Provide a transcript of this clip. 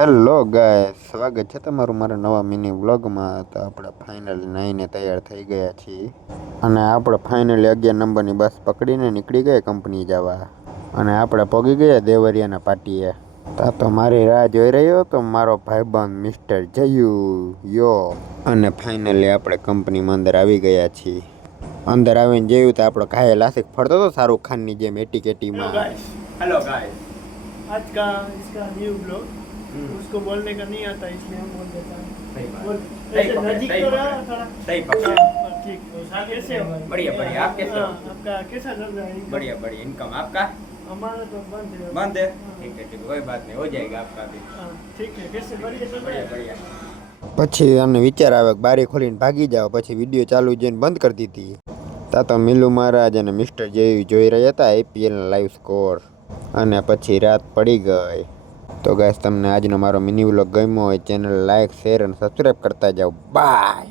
Hello ગાય, સ્વાગત છે તમારું મારા નવા મિની વ્લોગમાં. તો આપણે ફાઇનલી નાહીને તૈયાર થઈ ગયા છીએ અને આપણે ફાઇનલી 11 નંબરની બસ પકડીને નીકળી ગયા કંપની જવા. અને આપણે પહોંચી ગયા દેવરિયાના પાટીએ. તો મારી રાહ જોઈ રહ્યો તો મારો ભાઈબંધ મિસ્ટર જયુ યો. અને ફાઇનલી આપણે કંપનીમાં અંદર આવી ગયા છીએ. અંદર આવીને જોયું તો આપણો ઘાયલ લાસિક ફરતો હતો शाहरुख खानની જેમ એટીકેટીમાં. हेलो गाइस, आज का इसका न्यू ब्लॉग उसको बोलने का नहीं आता इसलिए हम बोल देता हैं। सही बात। बोल सही ऐसे पकड़, नजीक सही तो पकड़। रहा थोड़ा सही पकड़। ठीक। कैसे हो? बढ़िया बढ़िया। आप कैसे हो? हाँ, आपका कैसा चल रहा है इनका? बढ़िया बढ़िया। इनकम आपका हमारा तो बंद है। बंद है? हाँ, ठीक है ठीक है, कोई बात नहीं, हो जाएगा आपका भी। हाँ, ठीक है। कैसे बढ़िया चल रहा बढ़िया है? बढ़िया। પછી અમને વિચાર આવે કે બારી ખોલીને ભાગી જાઓ, પછી વિડીયો ચાલુ જોઈને બંધ કરી દીધી. તા તો મિલુ મહારાજ અને મિસ્ટર જેવી જોઈ રહ્યા હતા આઈપીએલના લાઈવ સ્કોર. અને પછી રાત પડી ગઈ. તો ગાઈસ, તમને આજનો મારો મિની વ્લોગ ગમ્યો હોય ચેનલ લાઈક શેર અને સબસ્ક્રાઈબ કરતા જાઓ. બાય.